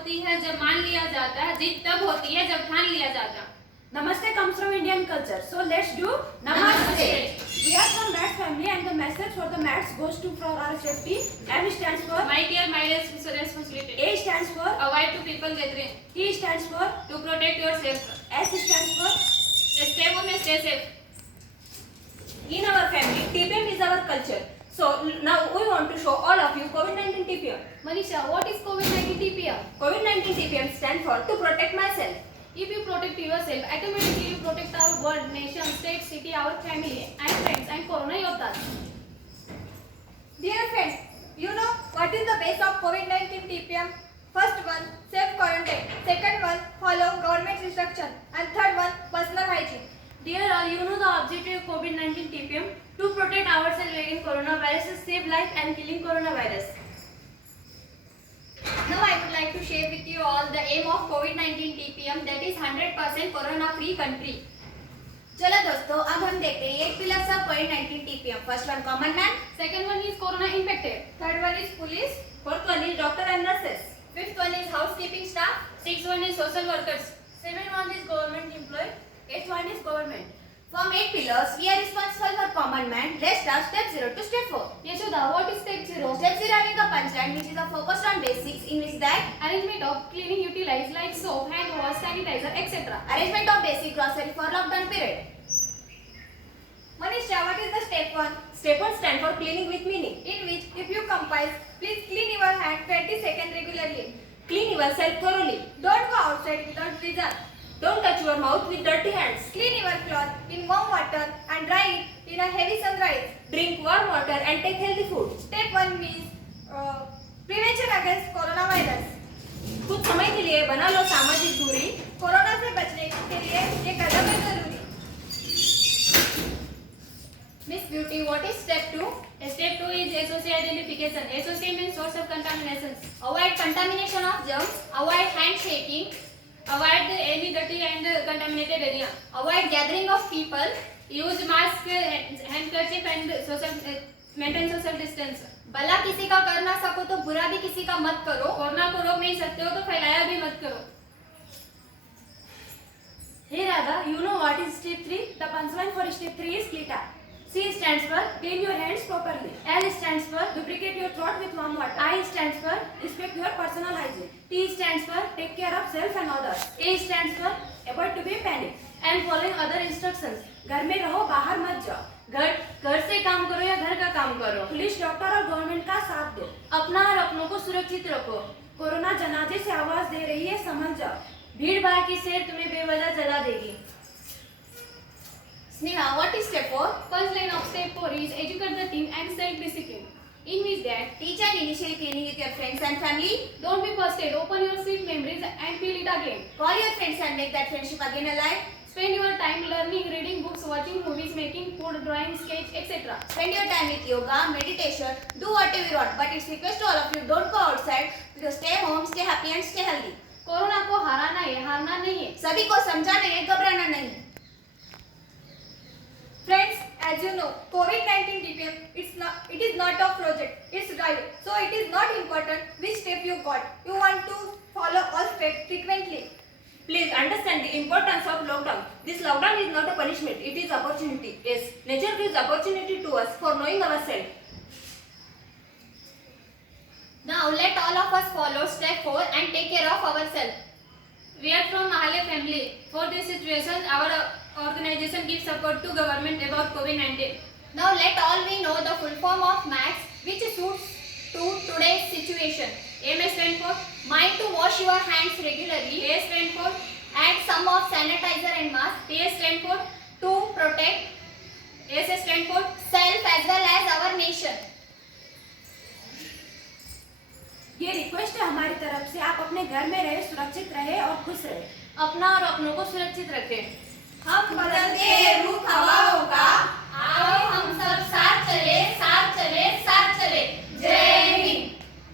होती है जब मान लिया जाता है, जीत तब होती है जब ठान लिया जाता। Namaste comes from Indian culture. So let's do Namaste. We are from Maths family and the message for the Maths goes to for our safety. M stands for My dear, my responsibility. A stands for Avoid to people gathering. T stands for To protect yourself. S stands for Stay home and stay safe. In our family, TPM is our culture. So now we want to show all of you COVID-19 TPM. Manisha, what is COVID-19 TPM? COVID-19 TPM stands for to protect myself. If you protect yourself, automatically you protect our world, nation, state, city, our family and friends and Corona Yoddhas. Dear friends, you know what is the base of COVID-19 TPM? First one, self-quarantine. Second one, follow government instruction. And third one, personal hygiene. Dear all, you know the objective of COVID-19 TPM to protect ourselves against coronavirus, save life and killing coronavirus. Now I would like to share with you all the aim of COVID-19 TPM, that is 100% corona-free country. चलो दोस्तों, अब हम देखते हैं 8 pillars of COVID-19 TPM. First one, common man. Second one is Corona infected. Third one is police. Fourth one is doctor and nurses. Fifth one is housekeeping staff. Sixth one is social workers. Seventh one is government employee. Eighth one is government. From 8 pillars, we are responsible for common man. Let's start step 0 to step 4. Yashoda, what is step 0? Step 0 having a punchline which is a focused on basics, in which that Arrangement of cleaning utilized like soap, hand wash, sanitizer, etc. arrangement of basic grocery for lockdown period. Manisha, what is the step 1? Step 1 stand for cleaning with meaning. In which, if you compile, please clean your hand 20 seconds regularly. Clean yourself thoroughly. Don't go outside without reason. Don't touch your mouth with dirty hands. Clean your cloth in warm water and dry it in a heavy sunrise. Drink warm water and take healthy food. Step 1 means prevention against coronavirus. कुछ समय के लिए बना लो सामाजिक दूरी. Corona से बचने के लिए ये कदम है जरूरी. Miss Beauty, what is step 2? Step 2 is SOC identification. SOC means source of contaminations. Avoid contamination of germs. Avoid handshaking. Avoid any dirty and contaminated area. Avoid gathering of people. Use mask, handkerchief and maintain social distance. भला किसी का कर ना सको तो बुरा भी किसी का मत करो. कोरोना को रोक नहीं सकते हो तो फैलाया भी मत करो. Hey Radha, you know what is step 3? The punchline for step 3 is clean up. C stands for clean your hands properly. L stands for lubricate your throat with warm water. I stands for respect your personal hygiene. T stands for take care of self and others. A stands for avoid to be panic and following other instructions. घर में रहो, बाहर मत जाओ. घर से काम करो या घर का काम करो. पुलिस, डॉक्टर और गवर्नमेंट का साथ दो. अपना और अपनों को सुरक्षित रखो. कोरोना जनाजे से आवाज दे रही है, समझ जाओ. भीड़ भाड़ की सैर तुम्हें बेवजह जला देगी. Sneha, what is step 4? First line of step 4 is educate the team and self-discipline. In which that Teach and initially cleaning with your friends and family. don't be frustrated, open your sweet memories and feel it again. Call your friends and make that friendship again alive. Spend your time learning, reading books, watching movies, making food, drawing, sketch, etc. Spend your time with yoga, meditation, do whatever you want. But it's request to all of you, don't go outside. Because stay home, stay happy and stay healthy. Corona को हराना है, हारना नहीं है. सभी को समझाना है, घबराना नहीं. Friends, as you know, COVID-19 TPM, it is not a project, it's guide. So it is not important which step you got. You want to follow all steps frequently. Please understand the importance of lockdown. This lockdown is not a punishment, it is opportunity. Yes, nature gives opportunity to us for knowing ourselves. Now let all of us follow step 4 and take care of ourselves. We are from Mahalle family. For this situation, our organization gives support to government about COVID-19. Now let all we know the full form of MAX which suits to today's situation. M stand for Mind to wash your hands regularly. A stand for Add some of sanitizer and mask P stand for to protect S stand for self as well as our nation. ये request है हमारी तरफ से, आप अपने घर में रहे, सुरक्षित रहे और खुश रहे. अपना और अपनों को सुरक्षित रखें. हम बदलते हैं रुख हवाओं का. आओ हम सब साथ चले, साथ चले, साथ चले. जय